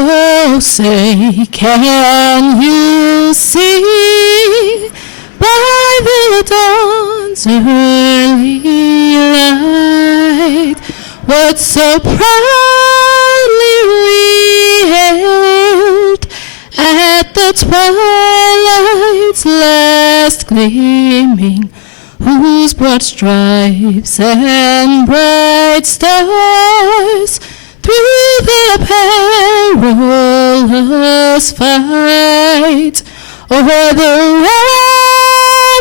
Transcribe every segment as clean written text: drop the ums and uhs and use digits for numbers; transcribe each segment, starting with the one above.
Oh, say, can you see by the dawn's early light what so proudly we hailed at the twilight's last gleaming, whose broad stripes and bright stars through the perilous fight o'er the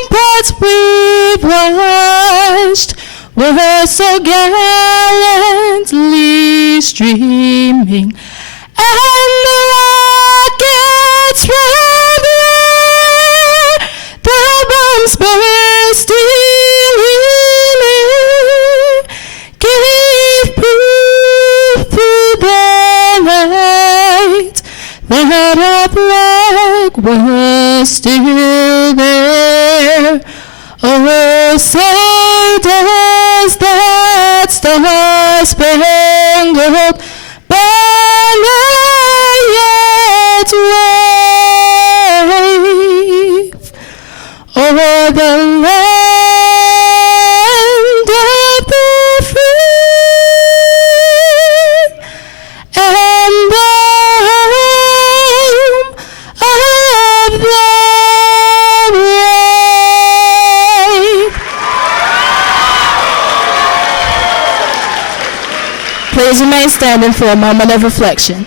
ramparts we've watched were so gallantly streaming, and the rockets from there, the bombs bursting gave proof through the night that our flag was still there. Oh, say does that star-spangled banner yet wave o'er the land of the free and the home of the brave. Please remain standing for a moment of reflection.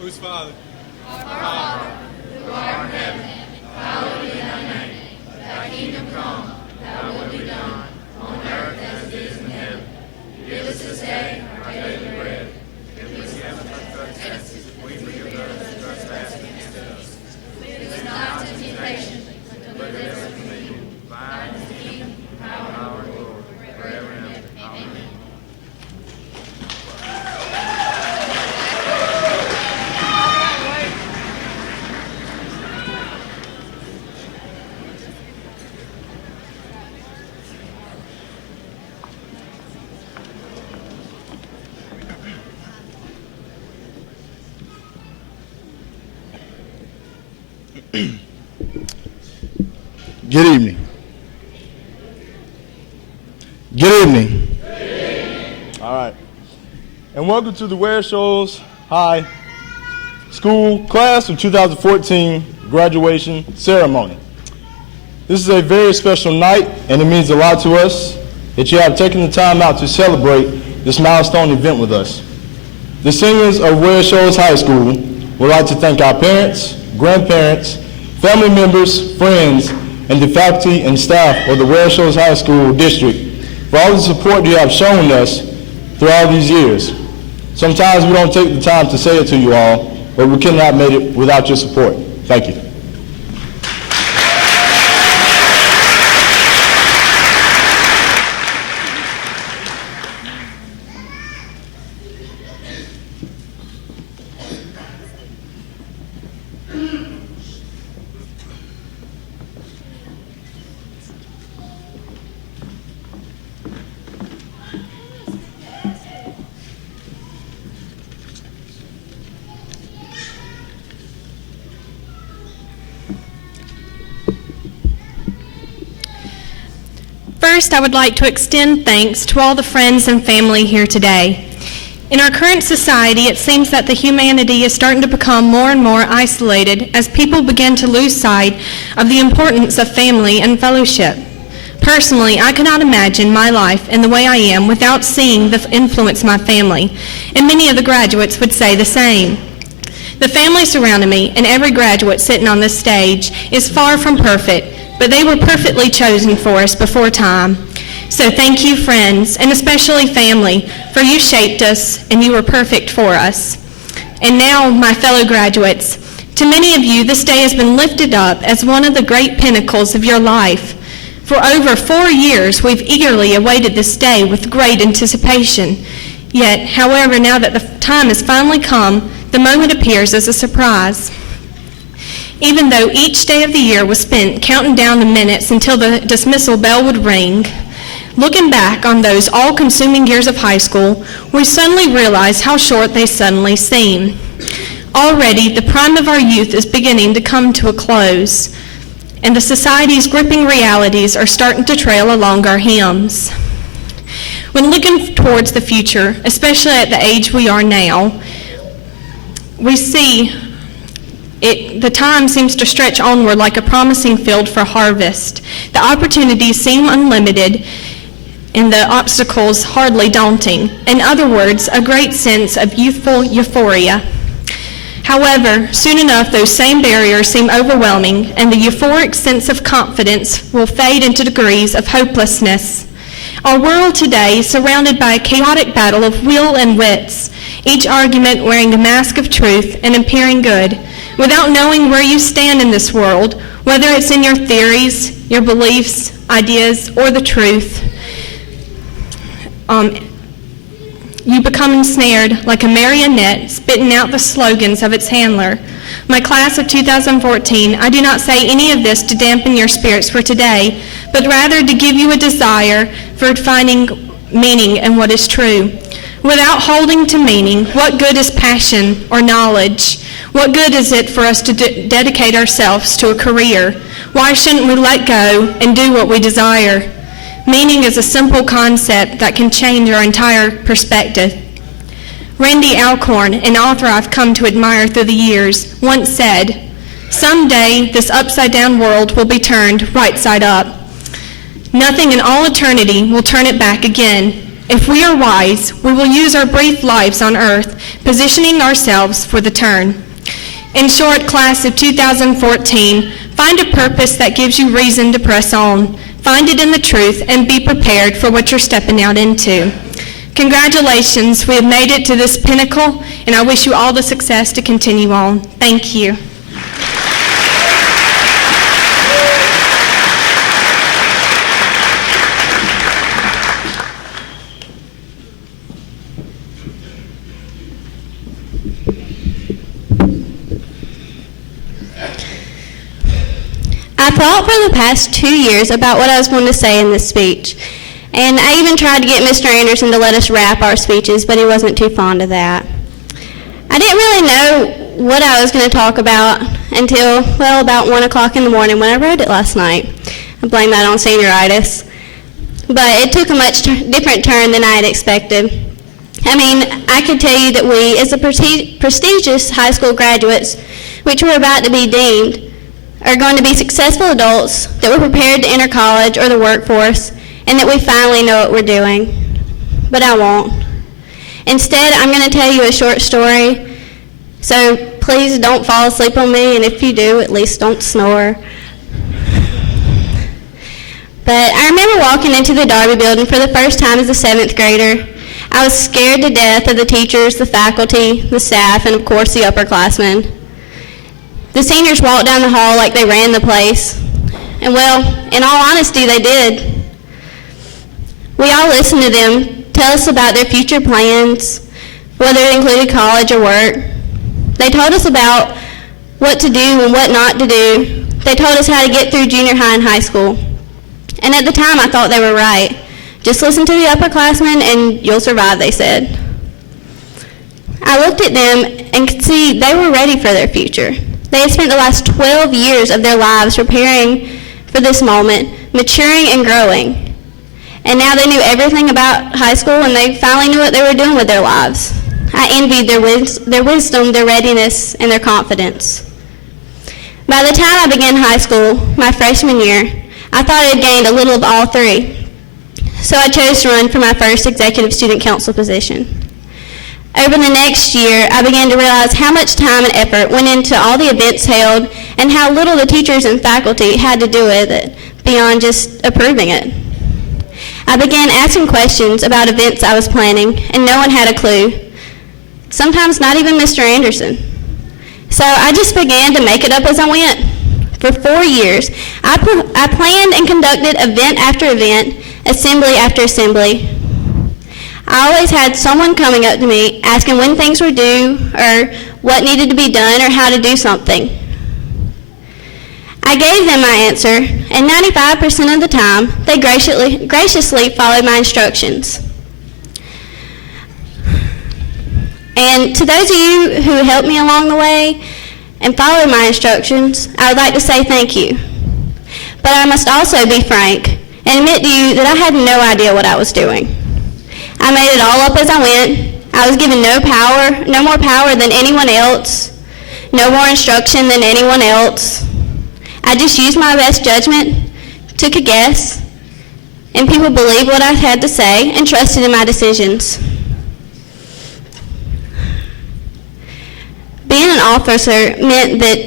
Whose Father? Our Father, who art in heaven, hallowed be thy name. Thy kingdom come, thy will be done, on earth as it is in heaven. Give us this day our daily bread. Forgive us our trespasses, we forgive those who trespass against us. Lead us not into temptation, but deliver us from evil. Thine is the kingdom, power, and glory, forever and ever. Amen. Good evening. Good evening. All right. And welcome to the Ware Shoals High School Class of 2014 graduation ceremony. This is a very special night, and it means a lot to us that you have taken the time out to celebrate this milestone event with us. The seniors of Ware Shoals High School would like to thank our parents, grandparents, family members, friends, and the faculty and staff of the Ware Shoals High School District for all the support you have shown us through all these years. Sometimes we don't take the time to say it to you all, but we could not have made it without your support. Thank you. First, I would like to extend thanks to all the friends and family here today. In our current society, it seems that the humanity is starting to become more and more isolated as people begin to lose sight of the importance of family and fellowship. Personally, I cannot imagine my life and the way I am without seeing the influence of my family, and many of the graduates would say the same. The family surrounding me and every graduate sitting on this stage is far from perfect, but they were perfectly chosen for us before time. So thank you, friends, and especially family, for you shaped us and you were perfect for us. And now, my fellow graduates, to many of you, this day has been lifted up as one of the great pinnacles of your life. For over 4 years, we've eagerly awaited this day with great anticipation. Yet, however, now that the time has finally come, the moment appears as a surprise. Even though each day of the year was spent counting down the minutes until the dismissal bell would ring, Looking back on those all-consuming years of high school, we suddenly realize how short they suddenly seem. Already, the prime of our youth is beginning to come to a close, and the society's gripping realities are starting to trail along our hems. When looking towards the future, especially at the age we are now, we see the time seems to stretch onward like a promising field for harvest. The opportunities seem unlimited and the obstacles hardly daunting. In other words, a great sense of youthful euphoria. However, soon enough, those same barriers seem overwhelming, and the euphoric sense of confidence will fade into degrees of hopelessness. Our world today is surrounded by a chaotic battle of will and wits, each argument wearing a mask of truth and appearing good. Without knowing where you stand in this world, whether it's in your theories, your beliefs, ideas, or the truth, you become ensnared like a marionette spitting out the slogans of its handler. My class of 2014, I do not say any of this to dampen your spirits for today, but rather to give you a desire for finding meaning in what is true. Without holding to meaning, what good is passion or knowledge? What good is it for us to dedicate ourselves to a career? Why shouldn't we let go and do what we desire? Meaning is a simple concept that can change our entire perspective. Randy Alcorn, an author I've come to admire through the years, once said, "Someday this upside-down world will be turned right side up. Nothing in all eternity will turn it back again. If we are wise, we will use our brief lives on earth, positioning ourselves for the turn." In short, class of 2014, find a purpose that gives you reason to press on. Find it in the truth and be prepared for what you're stepping out into. Congratulations, we have made it to this pinnacle, and I wish you all the success to continue on. Thank you. I thought for the past 2 years about what I was going to say in this speech, and I even tried to get Mr. Anderson to let us wrap our speeches, but he wasn't too fond of that. I didn't really know what I was going to talk about until, well, about 1 o'clock in the morning when I wrote it last night. I blame that on senioritis. But it took a much different turn than I had expected. I mean, I could tell you that we, as the prestigious high school graduates, which were about to be deemed, are going to be successful adults, that we're prepared to enter college or the workforce, and that we finally know what we're doing. But I won't. Instead, I'm going to tell you a short story, so please don't fall asleep on me, and if you do, at least don't snore. But I remember walking into the Darby building for the first time as a 7th grader. I was scared to death of the teachers, the faculty, the staff, and of course the upperclassmen. The seniors walked down the hall like they ran the place. And well, in all honesty, they did. We all listened to them tell us about their future plans, whether it included college or work. They told us about what to do and what not to do. They told us how to get through junior high and high school. And at the time, I thought they were right. Just listen to the upperclassmen and you'll survive, they said. I looked at them and could see they were ready for their future. They had spent the last 12 years of their lives preparing for this moment, maturing and growing. And now they knew everything about high school, and they finally knew what they were doing with their lives. I envied their wisdom, their readiness, and their confidence. By the time I began high school, my freshman year, I thought I had gained a little of all three. So I chose to run for my first executive student council position. Over the next year, I began to realize how much time and effort went into all the events held and how little the teachers and faculty had to do with it beyond just approving it. I began asking questions about events I was planning, and no one had a clue. Sometimes not even Mr. Anderson. So I just began to make it up as I went. For 4 years, I planned and conducted event after event, assembly after assembly. I always had someone coming up to me asking when things were due or what needed to be done or how to do something. I gave them my answer, and 95% of the time, they graciously followed my instructions. And to those of you who helped me along the way and followed my instructions, I would like to say thank you. But I must also be frank and admit to you that I had no idea what I was doing. I made it all up as I went. I was given no more power than anyone else, no more instruction than anyone else. I just used my best judgment, took a guess, and people believed what I had to say and trusted in my decisions. Being an officer meant that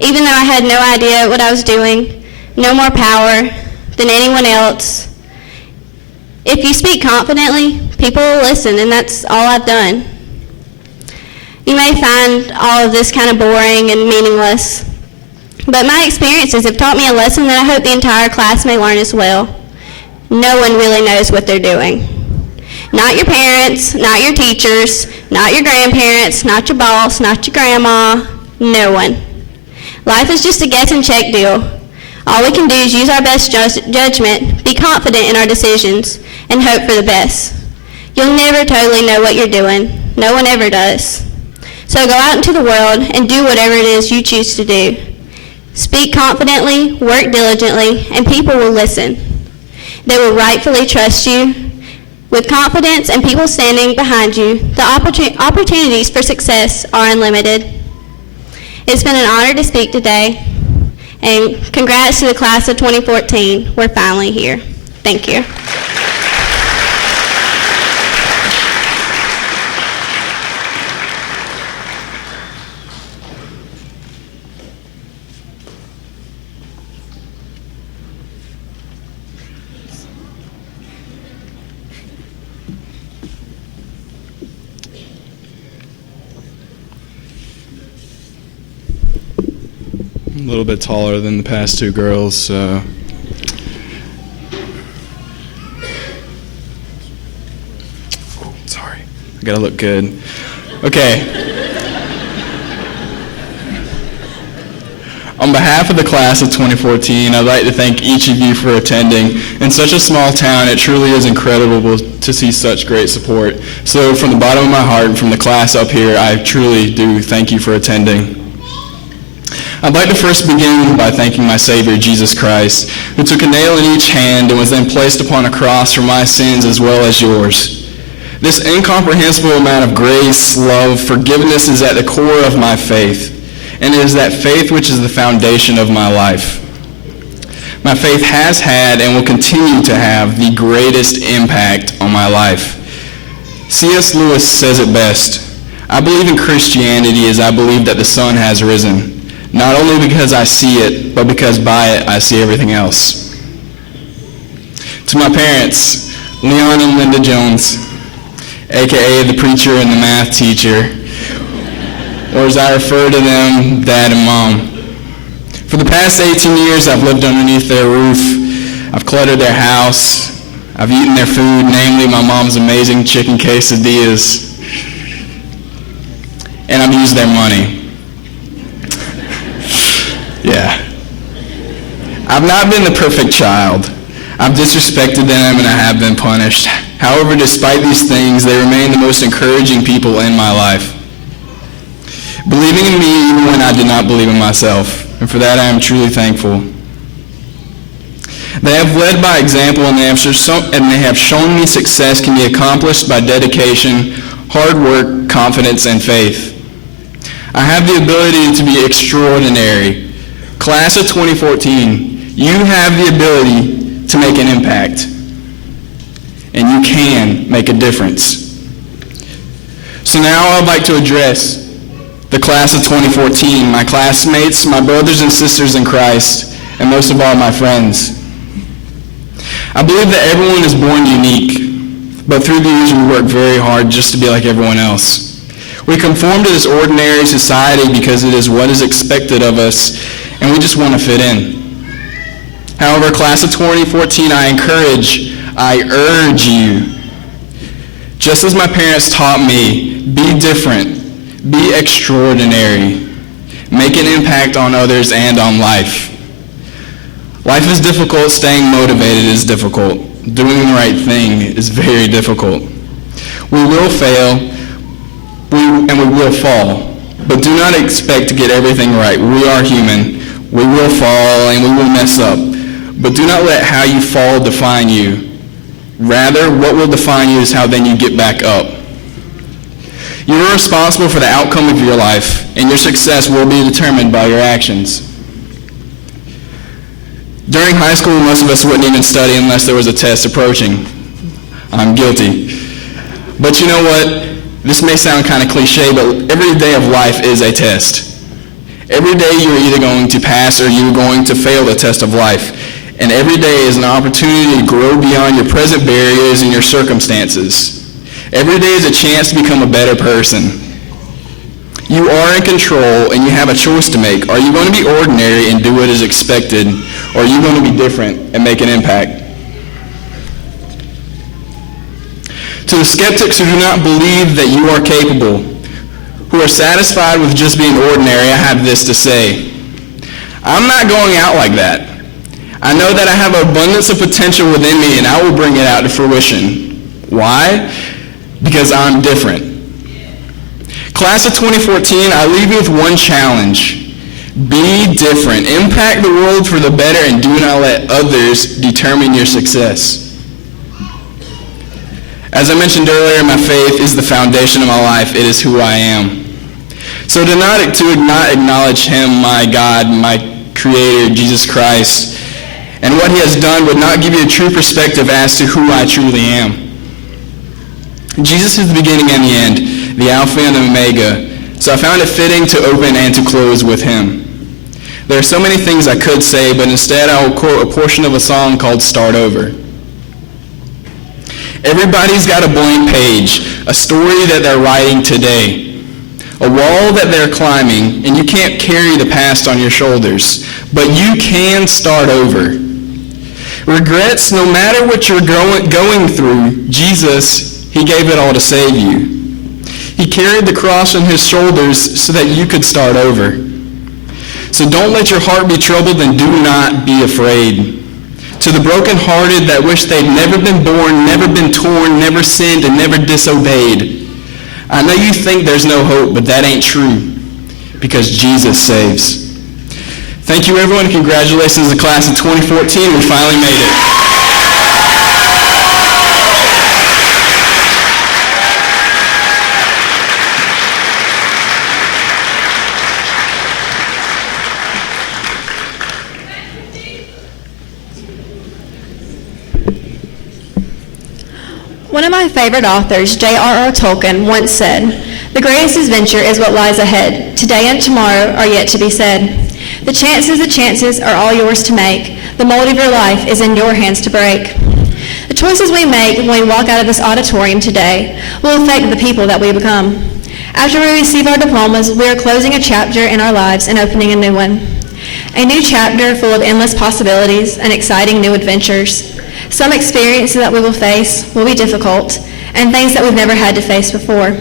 even though I had no idea what I was doing, no more power than anyone else, if you speak confidently, people will listen, and that's all I've done. You may find all of this kind of boring and meaningless, but my experiences have taught me a lesson that I hope the entire class may learn as well. No one really knows what they're doing. Not your parents, not your teachers, not your grandparents, not your boss, not your grandma, no one. Life is just a guess and check deal. All we can do is use our best judgment, be confident in our decisions, and hope for the best. You'll never totally know what you're doing. No one ever does. So go out into the world and do whatever it is you choose to do. Speak confidently, work diligently, and people will listen. They will rightfully trust you. With confidence and people standing behind you, the opportunities for success are unlimited. It's been an honor to speak today, and congrats to the class of 2014. We're finally here. Thank you. A little bit taller than the past two girls, so. Oh, sorry, I gotta look good. Okay. On behalf of the class of 2014, I'd like to thank each of you for attending. In such a small town, it truly is incredible to see such great support. So from the bottom of my heart and from the class up here, I truly do thank you for attending. I'd like to first begin by thanking my Savior, Jesus Christ, who took a nail in each hand and was then placed upon a cross for my sins as well as yours. This incomprehensible amount of grace, love, forgiveness is at the core of my faith, and it is that faith which is the foundation of my life. My faith has had and will continue to have the greatest impact on my life. C.S. Lewis says it best: I believe in Christianity as I believe that the sun has risen. Not only because I see it, but because by it I see everything else. To my parents, Leon and Linda Jones, aka the preacher and the math teacher, or as I refer to them, Dad and Mom. For the past 18 years I've lived underneath their roof. I've cluttered their house. I've eaten their food, namely my mom's amazing chicken quesadillas. And I've used their money. Yeah. I've not been the perfect child. I've disrespected them and I have been punished. However, despite these things, they remain the most encouraging people in my life, believing in me even when I did not believe in myself. And for that I am truly thankful. They have led by example and they have shown me success can be accomplished by dedication, hard work, confidence, and faith. I have the ability to be extraordinary. Class of 2014, you have the ability to make an impact, and you can make a difference. So now I'd like to address the class of 2014, my classmates, my brothers and sisters in Christ, and most of all, my friends. I believe that everyone is born unique, but through the years we work very hard just to be like everyone else. We conform to this ordinary society because it is what is expected of us, and we just want to fit in. However, class of 2014, I urge you, just as my parents taught me, be different, be extraordinary, make an impact on others and on life. Life is difficult, staying motivated is difficult. Doing the right thing is very difficult. We will fail, and we will fall, but do not expect to get everything right. We are human. We will fall and we will mess up, but do not let how you fall define you. Rather, what will define you is how then you get back up. You are responsible for the outcome of your life, and your success will be determined by your actions. During high school, most of us wouldn't even study unless there was a test approaching. I'm guilty. But you know what? This may sound kind of cliche, but every day of life is a test. Every day you're either going to pass or you're going to fail the test of life. And every day is an opportunity to grow beyond your present barriers and your circumstances. Every day is a chance to become a better person. You are in control and you have a choice to make. Are you going to be ordinary and do what is expected, or are you going to be different and make an impact? To the skeptics who do not believe that you are capable, who are satisfied with just being ordinary, I have this to say. I'm not going out like that. I know that I have an abundance of potential within me and I will bring it out to fruition. Why? Because I'm different. Class of 2014, I leave you with one challenge. Be different. Impact the world for the better and do not let others determine your success. As I mentioned earlier, my faith is the foundation of my life. It is who I am. So to not acknowledge him, my God, my Creator, Jesus Christ, and what he has done would not give you a true perspective as to who I truly am. Jesus is the beginning and the end, the Alpha and the Omega. So I found it fitting to open and to close with him. There are so many things I could say, but instead I will quote a portion of a song called Start Over. Everybody's got a blank page, a story that they're writing today, a wall that they're climbing, and you can't carry the past on your shoulders, but you can start over. Regrets, no matter what you're going through, Jesus, he gave it all to save you. He carried the cross on his shoulders so that you could start over. So don't let your heart be troubled and do not be afraid. To the brokenhearted that wish they'd never been born, never been torn, never sinned, and never disobeyed. I know you think there's no hope, but that ain't true, because Jesus saves. Thank you, everyone. Congratulations to the class of 2014. We finally made it. One of my favorite authors, J.R.R. Tolkien, once said, "The greatest adventure is what lies ahead. Today and tomorrow are yet to be said. The chances are all yours to make. The mold of your life is in your hands to break." The choices we make when we walk out of this auditorium today will affect the people that we become. After we receive our diplomas, we are closing a chapter in our lives and opening a new one. A new chapter full of endless possibilities and exciting new adventures. Some experiences that we will face will be difficult, and things that we've never had to face before.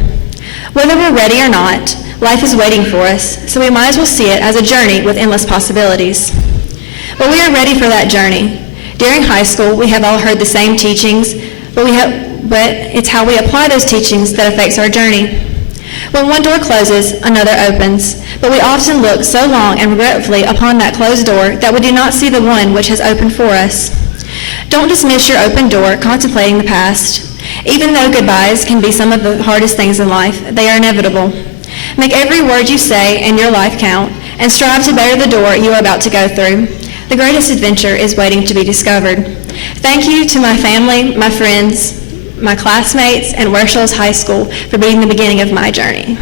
Whether we're ready or not, life is waiting for us, so we might as well see it as a journey with endless possibilities. But we are ready for that journey. During high school, we have all heard the same teachings, but it's how we apply those teachings that affects our journey. When one door closes, another opens, but we often look so long and regretfully upon that closed door that we do not see the one which has opened for us. Don't dismiss your open door contemplating the past. Even though goodbyes can be some of the hardest things in life, they are inevitable. Make every word you say in your life count, and strive to better the door you are about to go through. The greatest adventure is waiting to be discovered. Thank you to my family, my friends, my classmates, and Ware Shoals High School for being the beginning of my journey.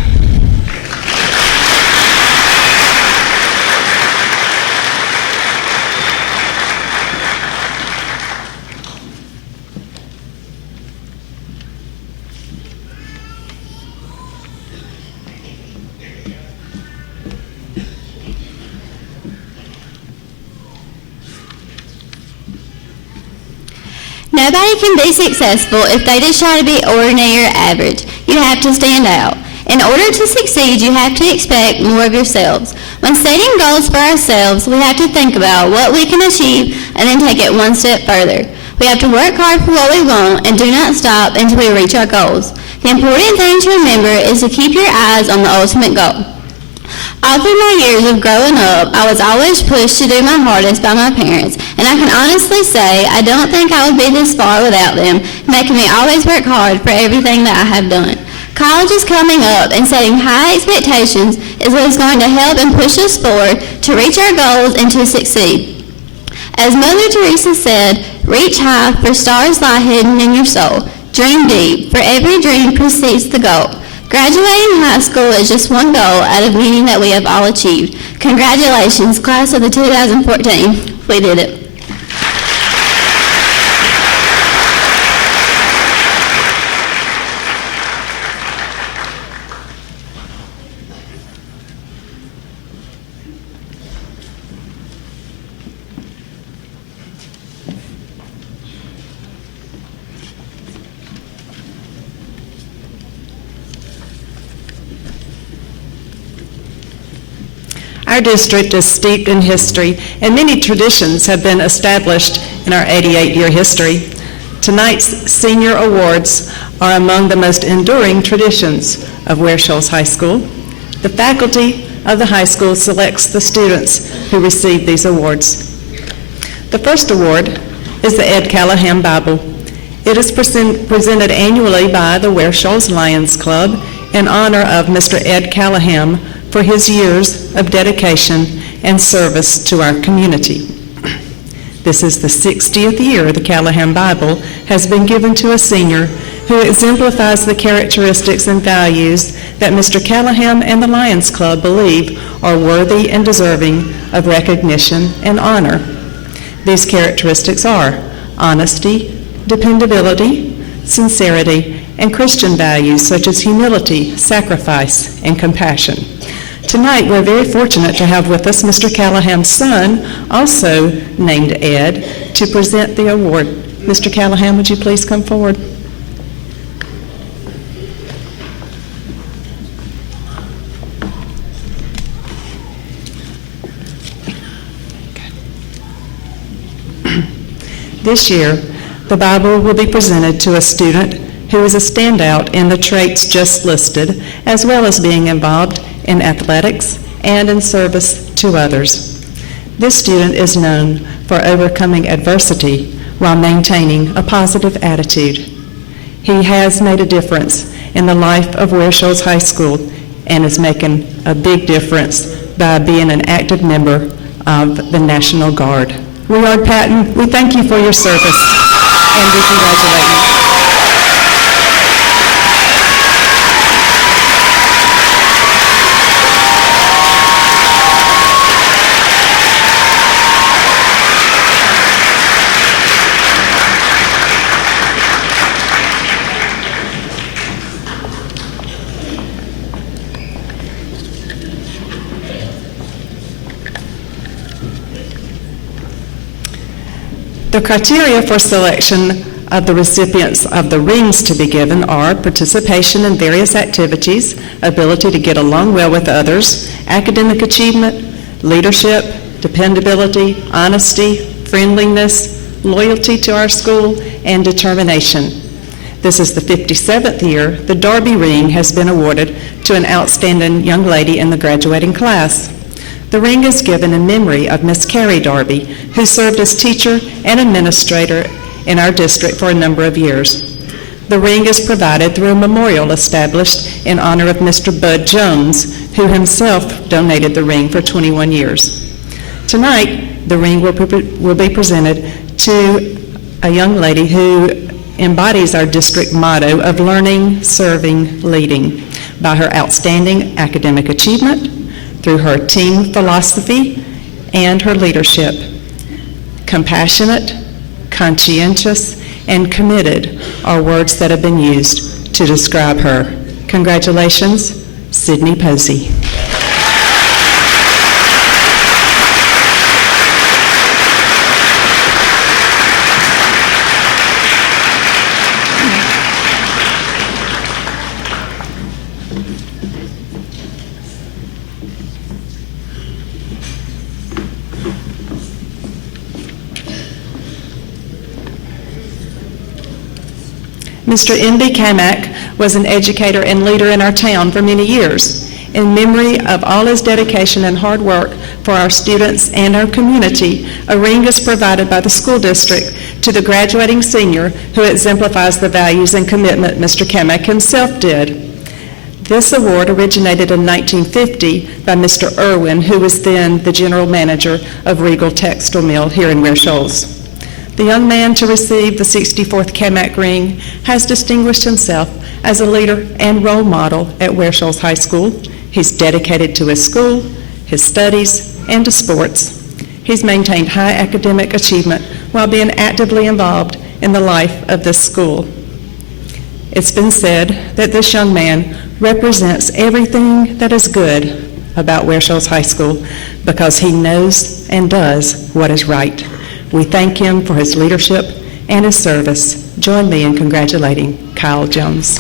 Nobody can be successful if they just try to be ordinary or average. You have to stand out. In order to succeed, you have to expect more of yourselves. When setting goals for ourselves, we have to think about what we can achieve and then take it one step further. We have to work hard for what we want and do not stop until we reach our goals. The important thing to remember is to keep your eyes on the ultimate goal. All through my years of growing up, I was always pushed to do my hardest by my parents, and I can honestly say I don't think I would be this far without them, making me always work hard for everything that I have done. College is coming up, and setting high expectations is what is going to help and push us forward to reach our goals and to succeed. As Mother Teresa said, reach high, for stars lie hidden in your soul. Dream deep, for every dream precedes the goal. Graduating high school is just one goal out of many that we have all achieved. Congratulations, class of the 2014. We did it. Our district is steeped in history, and many traditions have been established in our 88-year history. Tonight's senior awards are among the most enduring traditions of Ware Shoals High School. The faculty of the high school selects the students who receive these awards. The first award is the Ed Callahan Bible. It is presented annually by the Ware Shoals Lions Club in honor of Mr. Ed Callahan for his years of dedication and service to our community. This is the 60th year the Callahan Bible has been given to a senior who exemplifies the characteristics and values that Mr. Callahan and the Lions Club believe are worthy and deserving of recognition and honor. These characteristics are honesty, dependability, sincerity, and Christian values such as humility, sacrifice, and compassion. Tonight, we're very fortunate to have with us Mr. Callahan's son, also named Ed, to present the award. Mr. Callahan, would you please come forward? This year, the Bible will be presented to a student who is a standout in the traits just listed, as well as being involved in athletics and in service to others. This student is known for overcoming adversity while maintaining a positive attitude. He has made a difference in the life of Ware Shoals High School and is making a big difference by being an active member of the National Guard. Willard Patton, we thank you for your service and we congratulate you. The criteria for selection of the recipients of the rings to be given are participation in various activities, ability to get along well with others, academic achievement, leadership, dependability, honesty, friendliness, loyalty to our school, and determination. This is the 57th year the Darby Ring has been awarded to an outstanding young lady in the graduating class. The ring is given in memory of Miss Carrie Darby, who served as teacher and administrator in our district for a number of years. The ring is provided through a memorial established in honor of Mr. Bud Jones, who himself donated the ring for 21 years. Tonight, the ring will be presented to a young lady who embodies our district motto of learning, serving, leading by her outstanding academic achievement, through her team philosophy and her leadership. Compassionate, conscientious, and committed are words that have been used to describe her. Congratulations, Sydney Posey. Mr. M.B. Kamak was an educator and leader in our town for many years. In memory of all his dedication and hard work for our students and our community, a ring is provided by the school district to the graduating senior who exemplifies the values and commitment Mr. Kamak himself did. This award originated in 1950 by Mr. Irwin, who was then the general manager of Regal Textile Mill here in Ware Shoals. The young man to receive the 64th Kamak ring has distinguished himself as a leader and role model at Ware Shoals High School. He's dedicated to his school, his studies, and to sports. He's maintained high academic achievement while being actively involved in the life of this school. It's been said that this young man represents everything that is good about Ware Shoals High School because he knows and does what is right. We thank him for his leadership and his service. Join me in congratulating Kyle Jones.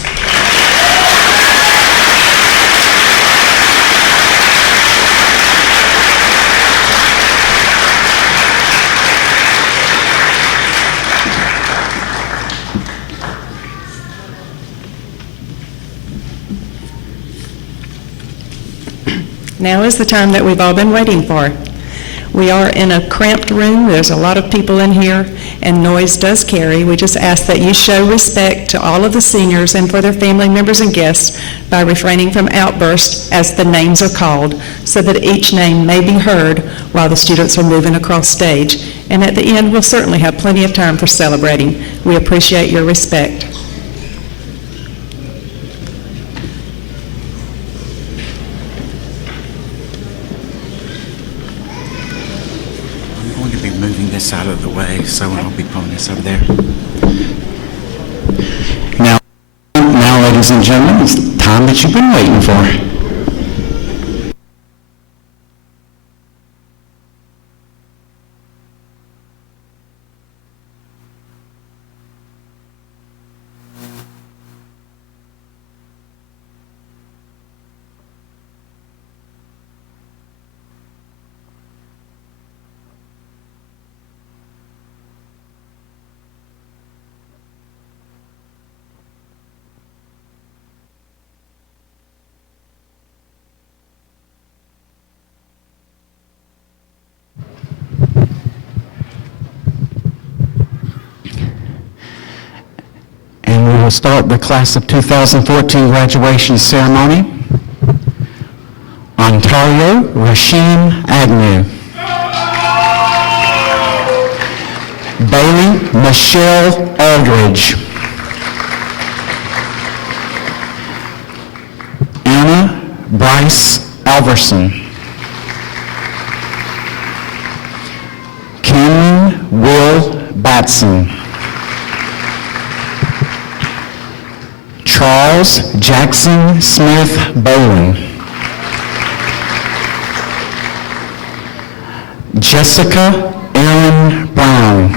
Now is the time that we've all been waiting for. We are in a cramped room. There's a lot of people in here, and noise does carry. We just ask that you show respect to all of the seniors and for their family members and guests by refraining from outbursts as the names are called, so that each name may be heard while the students are moving across stage. And at the end, we'll certainly have plenty of time for celebrating. We appreciate your respect. Moving this out of the way, so I'll be pulling this over there. Now, ladies and gentlemen, it's the time that you've been waiting for. We'll start the class of 2014 graduation ceremony. Ontario Rasheen Agnew. Bailey Michelle Aldridge. Anna Bryce Alverson. Cameron Will Batson. Charles Jackson Smith Bowen. Jessica Erin Brown.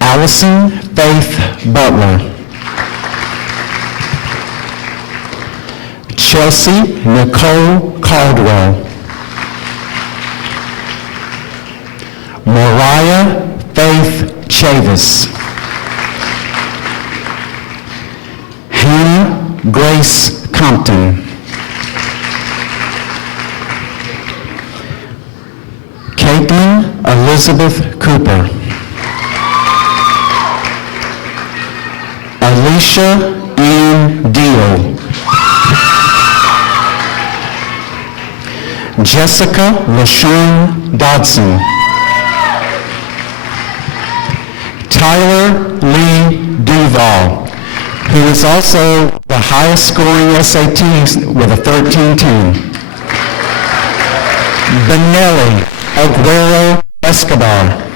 Allison Faith Butler. Chelsea Nicole Caldwell. Mariah Faith Chavis. Hannah Grace Compton. Caitlin Elizabeth Cooper. Alicia Ann Deal. Jessica LaShawn Dodson. Tyler Lee Duval, who is also the highest scoring SAT with a 13-10. Benelli Aguero Escobar.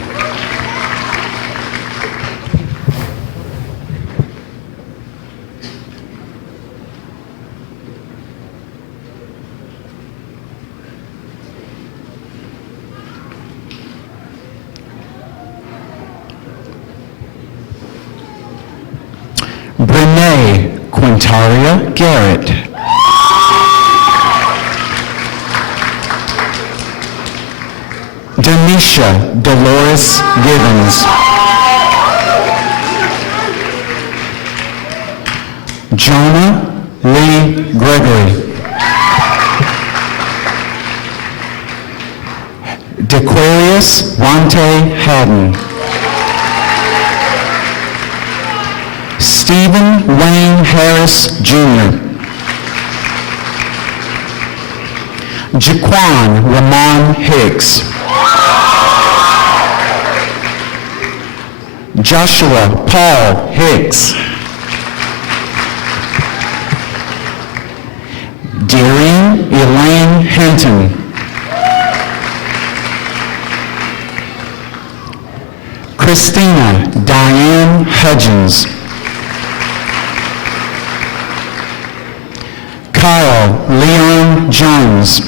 Brene Quintaria Garrett. Denisha Dolores Givens. Jonah Lee Gregory. DeQuarius Ronte Haddon. Stephen Wayne Harris, Jr. Jaquan Ramon Hicks. Joshua Paul Hicks. Darian Elaine Hinton. Christina Diane Hudgens. Kyle Leon Jones.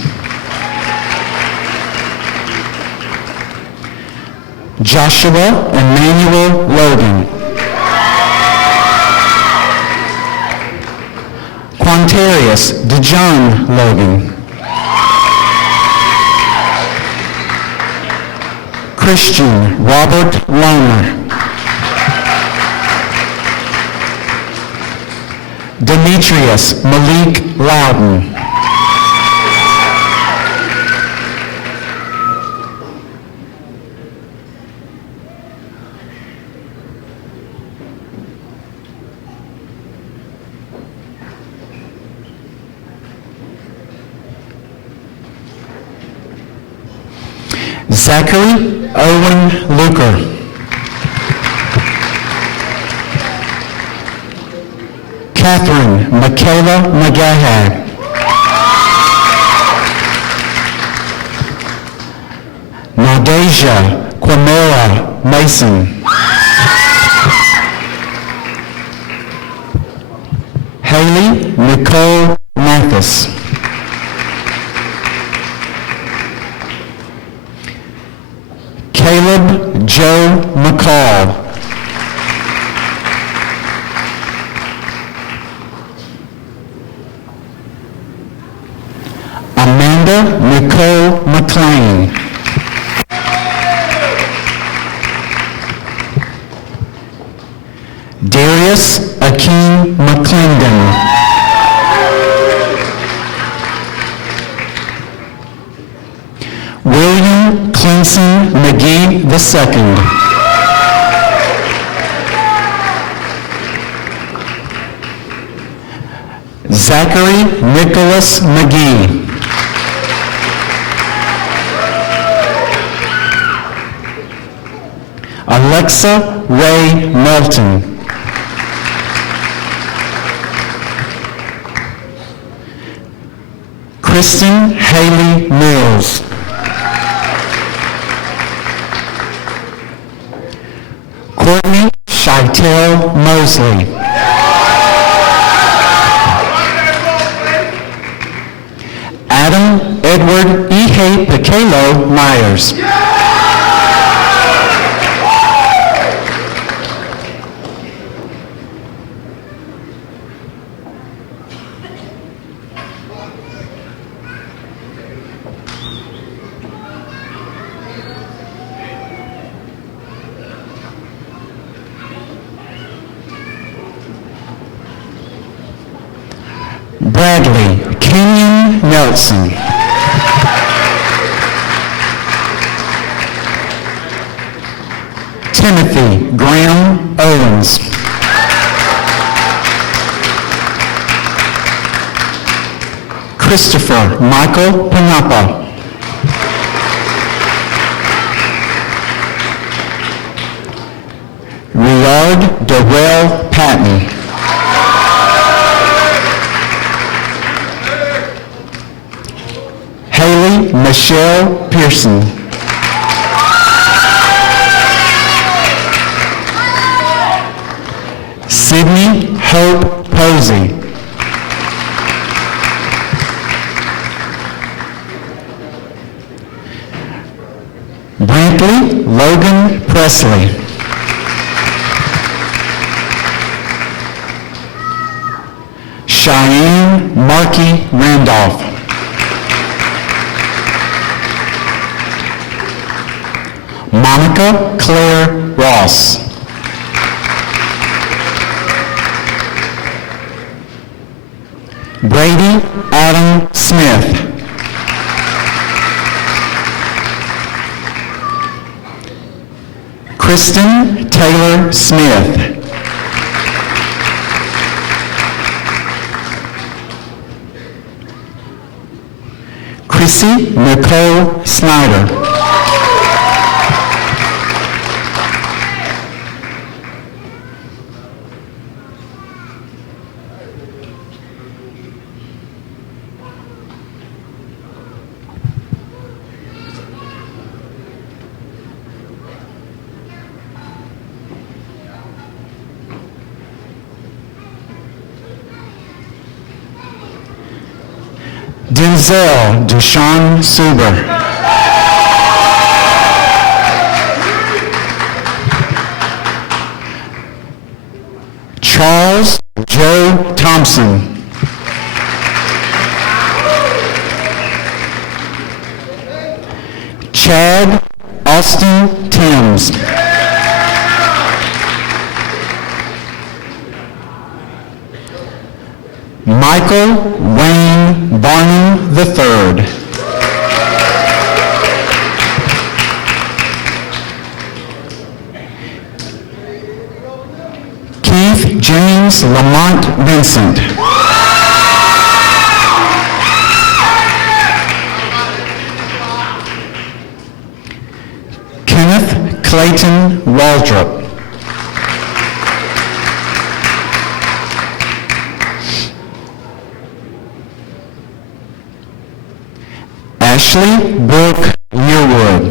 Joshua Emmanuel Logan. Quantarius DeJohn Logan. Christian Robert Lohner. Demetrius Malik Loudon. Zachary Owen Luker. Catherine Michaela McGahad. Nadeja Quamera Mason. Haley Nicole Mathis. Caleb Joe McCall. Amanda Nicole McLean. Darius Akeem McClendon. William Clemson McGee II. Zachary Nicholas McGee. Alexa Ray Melton. Kristen Haley Mills. Courtney Shitel Mosley. Adam Edward Ihe Pekalo Myers. Bradley Kenyon Nelson. Timothy Graham Owens. Christopher Michael Panapa. Riyard Darrell Patton. Haley Michelle Pearson. Sydney Hope Posey. Brantley Logan Presley. Cheyenne Markey Randolph. Monica Claire Ross. Brady Adam Smith. Kristen Taylor Smith. Chrissy Nicole Snyder. Denzel Deshaun Suber. Charles Joe Thompson. Chad Austin Timms. Michael Wayne Barnum III. Keith James Lamont Vincent. Kenneth Clayton Waldrop. Ashley Brooke Yearwood.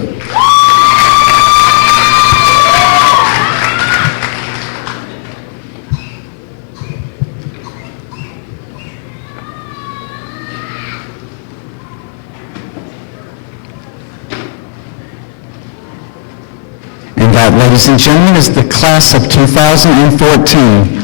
And that, ladies and gentlemen, is the class of 2014.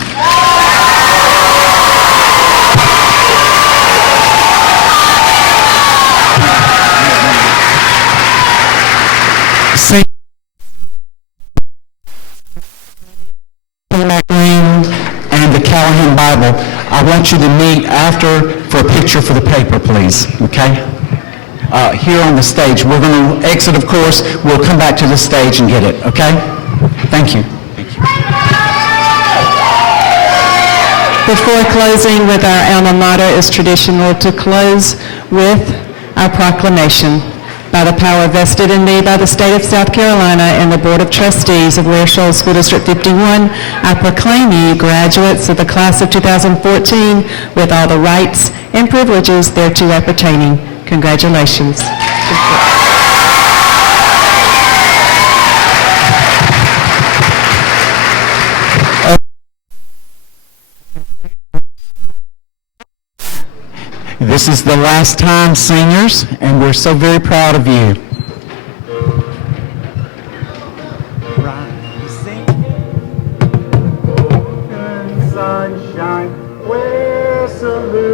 And the Callahan Bible. I want you to meet after for a picture for the paper, please, okay? Here on the stage. We're going to exit, of course. We'll come back to the stage and get it, okay? Thank you. Before closing with our alma mater, it's traditional to close with our proclamation. By the power vested in me by the state of South Carolina and the Board of Trustees of Ware Shoals School District 51, I proclaim you graduates of the class of 2014 with all the rights and privileges thereto appertaining. Congratulations. This is the last time, seniors, and we're so very proud of you. Sunshine, where salute.